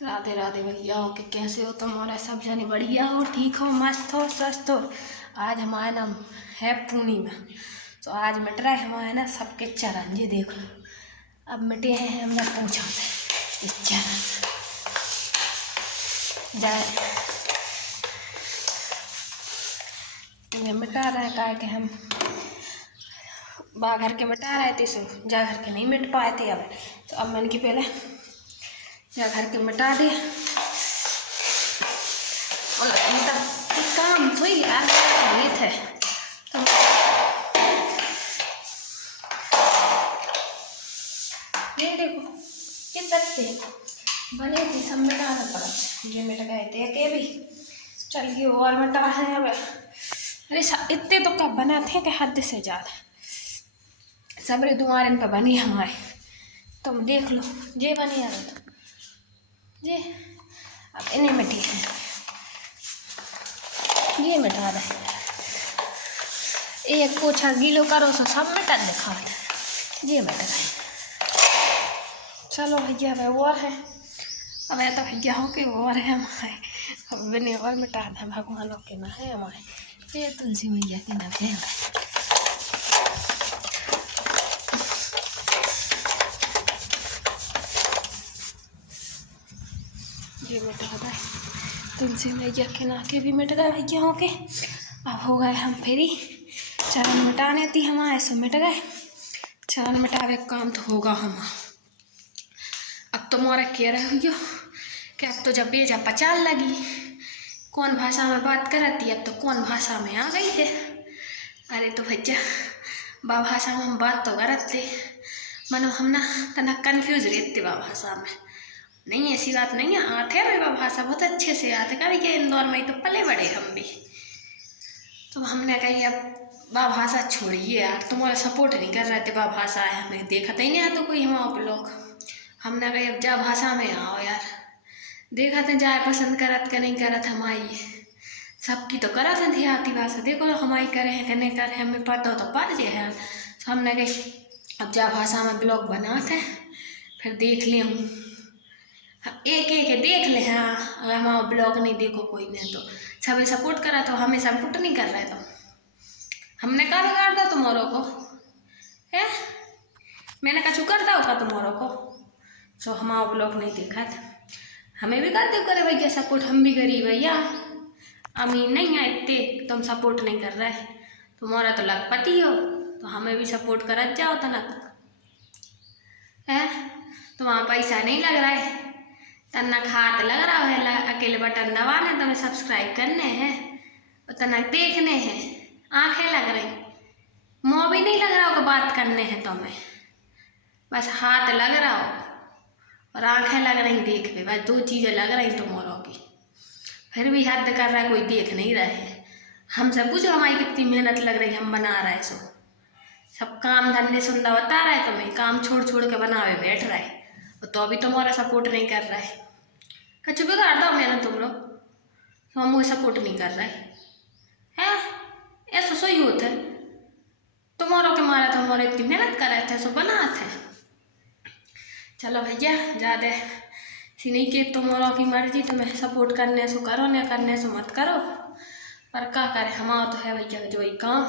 राधे राधे भैया हो कि कैसे हो तुम? और सब जने बढ़िया हो, ठीक हो, मस्त हो, स्वस्थ हो। आज हमारे ना है पूर्णिमा, तो आज मिट रहा है हमारे ना सबके चरण। ये देख लो, अब मिटे हैं हमने पूछा से इस चरण जाए ये मिटा रहे हैं। कहा कि हम बा घर के मिटा रहे थे, सो जा घर के नहीं मिट पाए थे। अब तो अब मैंने कि पहले जा घर के मिटा दिया। मतलब काम तो यार ये थे तो ये देखो कितने बने थे, सब मिटाना पड़ा। ये मिट गए थे के भी, चलिए और मिटा है अब। अरे इतने तो कब बना थे कि हद से ज़्यादा सबरे दुआरे पर बनी हमारे। तुम देख लो ये बनी आ तो ये अब इन्हें मिटी है, ये मिटा रहे। एक पोछा गीलो करो सो सब मिटा दिखा, ये मिट गए। चलो भैया भाई और है, अब तो भैया हो के और है हमारे। अब बिने और मिटा दें भगवानों के ना है हमारे, ये तुलसी मैया के ना है। ये मिटा गए तुलसी मैया के ना के भी मिट गए भैया हो के। अब हो गए हम फ्री, चरण मिटाने थी हमारे सो मिट गए। चरण मिटावे काम तो होगा हम। अब तो मोरा कह रहे हो कि अब तो जब बेजा पचाल लगी, कौन भाषा में बात करती, अब तो कौन भाषा में आ गई है। अरे तो भैया बा भाषा में हम बात तो करते, मनो हम ना तना कन्फ्यूज रहते बा भाषा में। नहीं ऐसी बात नहीं है, आते हैं बा भाषा बहुत अच्छे से आते। कभी के इंदौर में तो पले बड़े हम भी, तो हमने कही अब बा भाषा छोड़िए यार, तुम्हारा सपोर्ट नहीं कर रहे थे बा भाषा है, हमें देखा ही नहीं आता कोई हमारे लोग। हमने कही अब जा भाषा में आओ यार, देखा थे जाए पसंद करत के नहीं करत हमारी सबकी तो करत है देहाती भाषा। देखो लो हमारी करे हैं कि नहीं करे, हमें पता हो तो पढ़ जे है। तो हमने कही अब जा भाषा में ब्लॉग बनाते हैं, फिर देख ले हूँ एक एक देख ले। हाँ अगर हमारा ब्लॉग नहीं देखो कोई नहीं तो सभी सपोर्ट करा, तो हमें सपोर्ट नहीं कर रहे तो हमने कहा बिगाड़ दो तुम्हारों को है। मैंने कहा चुकर दो का तुम्हारों को, सो हमारा ब्लॉग नहीं देखा था। हमें भी कर दो करे भैया सपोर्ट, हम भी गरीब भैया अमीर नहीं है इतने, तुम सपोर्ट नहीं कर रहे। तुम्हारा तो लखपति हो तो हमें भी सपोर्ट कर जाओ तना है। तुम्हारा पैसा नहीं लग रहा है, तनक हाथ लग रहा है, अकेले बटन दबाने तुम्हें सब्सक्राइब करने हैं और तनक देखने हैं, आंखें लग रही, मुँह भी नहीं लग रहा हो बात करने हैं तुम्हें, बस हाथ लग रहा हो और आंखें लग रही देख पे, बस दो चीज़ें लग रही तुम्हारों की। फिर भी हद कर रहा है, कोई देख नहीं रहे। हमसे पूछो हमारी कितनी मेहनत लग रही, हम बना रहे सो सब काम धंधे सुंदर बता रहे तुम्हें, काम छोड़ छोड़ के बनावे बैठ रहे तो अभी तुम्हारा सपोर्ट नहीं कर रहा है। कचु बिगाड़ दो मैंने तुम लोग, तो हम मुझे सपोर्ट नहीं कर रहे हैं। ऐसा सो ही होता है, तुम्हारों के मारे तो हमारे इतनी मेहनत कर रहे थे सो बना थे। चलो भैया ज़्यादा सी नहीं कि तुम्हारों की मर्जी, तुम्हें सपोर्ट करने से करो, न करने से मत करो, पर क्या करे हमारा तो है भैया जो ही काम,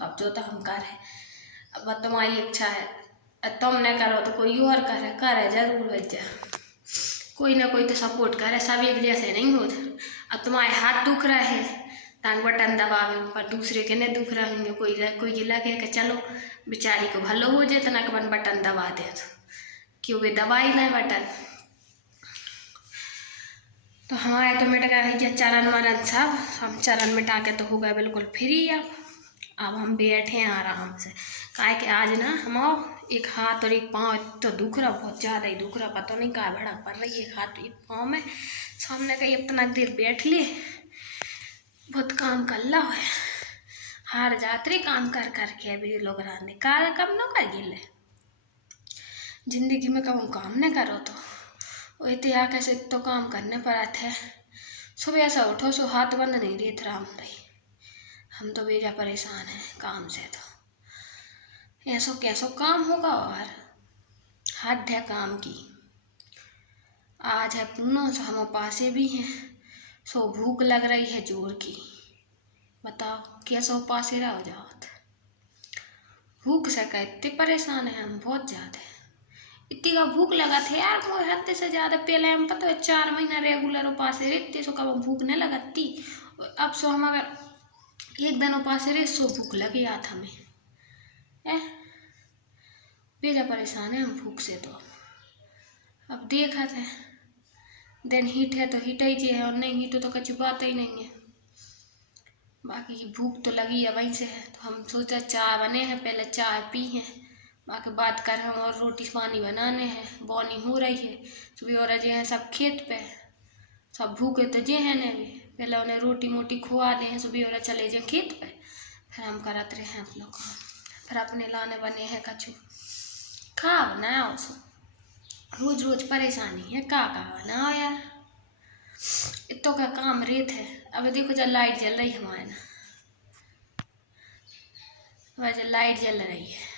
अब जो तो हम करें। अब तुम्हारी इच्छा है तुम न करो तो कोई और करे जरूर भैया, कोई ना कोई तो सपोर्ट करे, सब एक जैसे नहीं होते। अब तुम्हारे हाथ दुख रहे हैं टांग बटन दबावे, पर दूसरे के नहीं दुख रहे होंगे, कोई ये लगे कि चलो बेचारी को भलो हो जाए तना कवन बटन दबा दे, तो क्यों वे दबाई नहीं बटन। तो हमारे तो मिट गए भैया चरण वरण सब, हम चरण मिटा के तो हो गए बिल्कुल फ्री। अब हम बैठे हैं आराम से, काहे कि आज ना हम एक हाथ और एक पाँव तो दुख रहा, बहुत ज़्यादा ही दुख रहा, पता नहीं क्या भड़क पड़ रही है एक हाथ एक पाँव में। सामने कहीं इतना देर बैठ ले, बहुत काम कर ला है, हार जाते काम कर करके अभी लोग रहने का कब न कर गिले जिंदगी में कब काम न करो तो वही तो कैसे तो काम करने पड़ा थे। सुबह ऐसा उठो सो हाथ बंद नहीं देते राम रही, हम तो बेजा परेशान हैं काम से। तो ऐसो कैसो काम होगा और हद है काम की। आज है पूना, सो हम पासे भी हैं, सो भूख लग रही है जोर की। बताओ क्या सो पासे रह जाओ। भूख से इतने परेशान है हम, बहुत ज़्यादा। इतनी का भूख लगा था यार, कोई हद से ज़्यादा। पहले हम पता है 4 महीना रेगुलर उपास रहते, सो कब भूख नहीं लगती। अब सो हम अगर एक दिन उपास रहे सो भूख लगी आत हमें। बेजा परेशान है हम भूख से। तो अब देखा थे दिन हीट है तो हीट ही है, और नहीं हीट तो कुछ बात ही नहीं है। बाकी की भूख तो लगी है वहीं से है, तो हम सोचा चाय बने हैं, पहले चाय पी हैं, बाकी बात कर हम और रोटी पानी बनाने हैं। बोनी हो रही है, सुबह और जे हैं सब खेत पे, सब भूखे तो जे हैं ने भी। पहले उन्हें रोटी मोटी खुआ दे हैं, सुबह और चले जाए खेत पे, फिर हम करते रहे हैं अपनों काम। फिर अपने लाने बने हैं कछु खा बनाया उसको। रोज रोज परेशानी है, का बनाओ यार, इतो का काम रेत है। अब देखो जब लाइट जल रही है हमारे ना, वैसे लाइट जल रही है,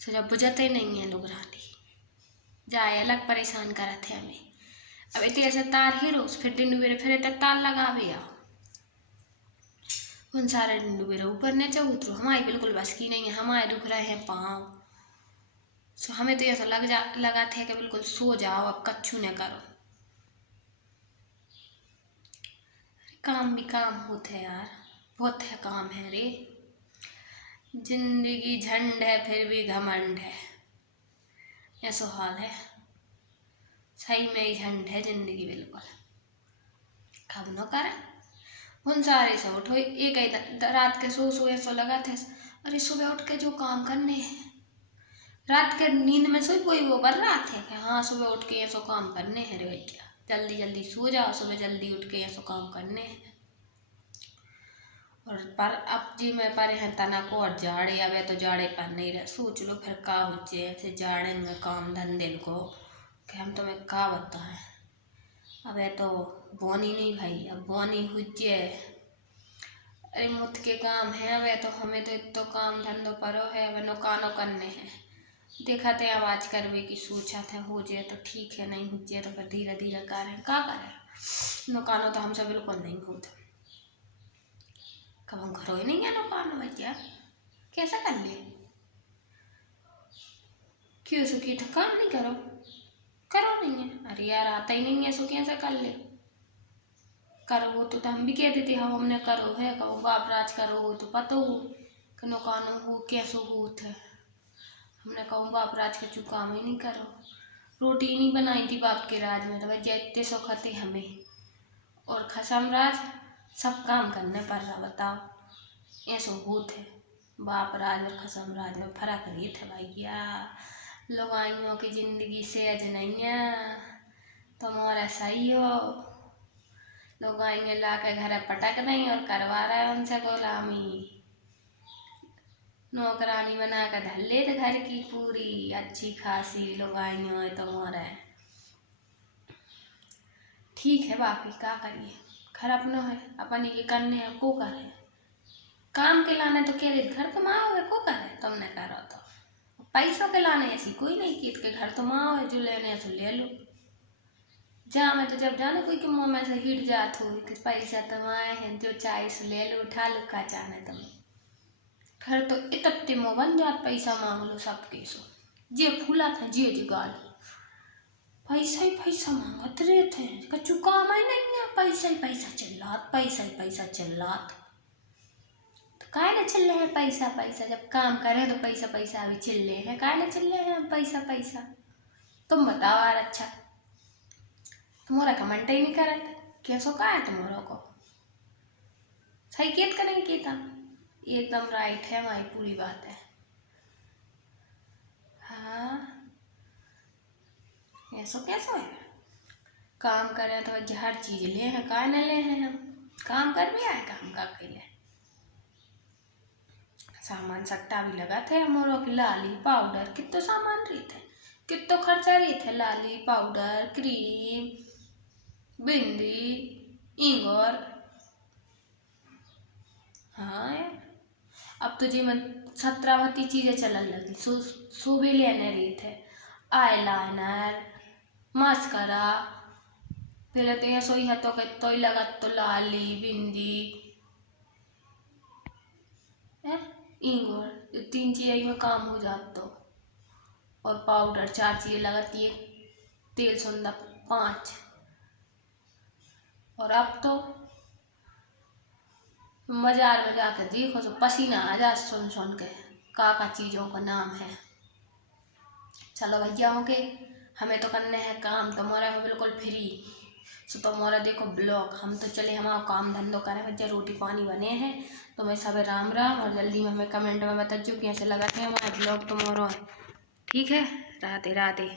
तो जब बुझते नहीं है लोग राती जाए अलग परेशान करते थे हमें। अब इतने ऐसे तार हीरोस फिर दिन डूबे फिर इतने तार लगा भी आओ, उन सारे दिन डूबे ऊपर नीचे उतरो, हमारी बिल्कुल बस की नहीं है। हमारे दुख रहे हैं पाँव, सो हमें तो ऐसा लगा था कि बिल्कुल सो जाओ, अब कच्छू न करो। काम भी काम होते यार, बहुत है काम है रे। जिंदगी झंड है फिर भी घमंड है, ऐसा हाल है। सही में ही झंड है जिंदगी बिल्कुल। कब न करे उन सारे से उठो एक रात के सो ऐसा लगा थे, अरे सुबह उठ के जो काम करने हैं। रात के नींद में सोई कोई वो कर रहा था कि हाँ सुबह उठ के ऐसा काम करने हैं रे भैया, जल्दी जल्दी सो जाओ, सुबह जल्दी उठ के ऐसा काम करने हैं। और पर अब जी मैं पर हैं तना को और जाड़े, अब तो जाड़े पर नहीं रहे। सोच लो फिर का होचे ऐसे जाड़े में काम धंधे को, कि हम तुम्हें का बताएं। अब तो बोनी नहीं भाई, अब बोनी हुज्जे, अरे मुथ के काम है। अब तो हमें तो इतो काम धंधो परो है, अब नौकानो करने हैं। देखा थे आवाज करवे की सोचा था, हो जाए तो ठीक है, नहीं हो जाए तो फिर धीरे धीरे करें, का करें। नौकानो तो हमसे बिल्कुल नहीं होता, कब हम घरों ही नहीं है नौकानो भैया, कैसा कर ले। क्यों सुखी तो काम नहीं करो, करो नहीं है। अरे यार आता ही नहीं है, सो कैसे कर ले। करो तो हम भी कह देते हम हमने करो है, कहो बाप राज करो हो तो पतो हो कि नौकानो हो कैसो होत है। हमने कहूँ बाप राज के चू काम ही नहीं करो। रोटी नहीं बनाई थी बाप के राज में तो भैया इतने सौ खाते हमें, और खसम राज सब काम करने पड़ रहा। बताओ ऐसो होत है। बाप राज और खसम राज में फर्क नहीं था भैया। लुगाइयों की जिंदगी सेज नहीं है, तुम्हारा सही हो। लुगाइयाँ ला के घर पटक नहीं और करवा रहा है उनसे गुलामी। नौकरानी बना कर धर ले घर की पूरी अच्छी खासी लुगाइयों तुम्हारा। ठीक है बाकी क्या करिए, घर अपना है, अपन ये करने हैं को करे। काम के लाने तो क्या घर तुम आओ है को करे, तुमने करो तो पैसों के लाने ऐसी कोई नहीं कि के घर तुम आओ है, जो लेने है तो ले लो। जा मैं तो जब जाने कोई के मुँह में से हिट जात हो कि पैसा तुम आए हैं जो चाहे से ले लो, उठा लो का चाहने तुम्हें। फिर तो इतने मुँह बन जात, पैसा मांग लो सबके सो जे फूला था जे जुगाड़, पैसा ही पैसा मांगत रहते हैं। कछु काम ही नहीं है, पैसा ही पैसा चिल्लात, पैसा ही पैसा चिल्लात। तो काहे ना चिल्ले हैं पैसा पैसा, जब काम करे तो पैसा पैसा अभी चिल्ले हैं, काहे ना चिल्ले हैं पैसा पैसा। तुम बताओ यार, अच्छा तुम्हारा कमेंट ही नहीं करत, कैसो का है तुम्हारा को। सही कियत का नहीं किया, एकदम राइट है, हमारी पूरी बात है। हाँ ऐसा कैसा है, काम करें तो हर चीज ले हैं, का न ले हैं। हम काम कर भी आए काम का अकेले। सामान सट्टा भी लगा थे हमारो की, लाली पाउडर कितो सामान रही थे, कितो खर्चा रही थे। लाली पाउडर क्रीम बिंदी इंगोर। हाँ यार अब तो जी मैं 17 चीजें चलन लगी। सो भी लेने रही थे, आई लाइनर मस्करा पहले तो यहाँ सोई है तो ही लगा तो लाली बिंदी इंगोर 3 चीज़ में काम हो जाता तो। और पाउडर 4 चीज़ें लगाती है, तेल सुंदर 5। और अब तो बाजार में जाकर देखो तो पसीना आ जा सुन सुन के का चीज़ों का नाम है। चलो भैया होके हमें तो करने हैं काम, तुम्हारा है बिल्कुल फ्री। सो तुम्हारा देखो ब्लॉग, हम तो चले हमारा काम धंधो करें भैया, रोटी पानी बने हैं। तो मैं सब राम राम, और जल्दी में हमें कमेंट में बता जो कैसे लगा थे हमारा ब्लॉग तुम्हारा। ठीक है, राधे राधे।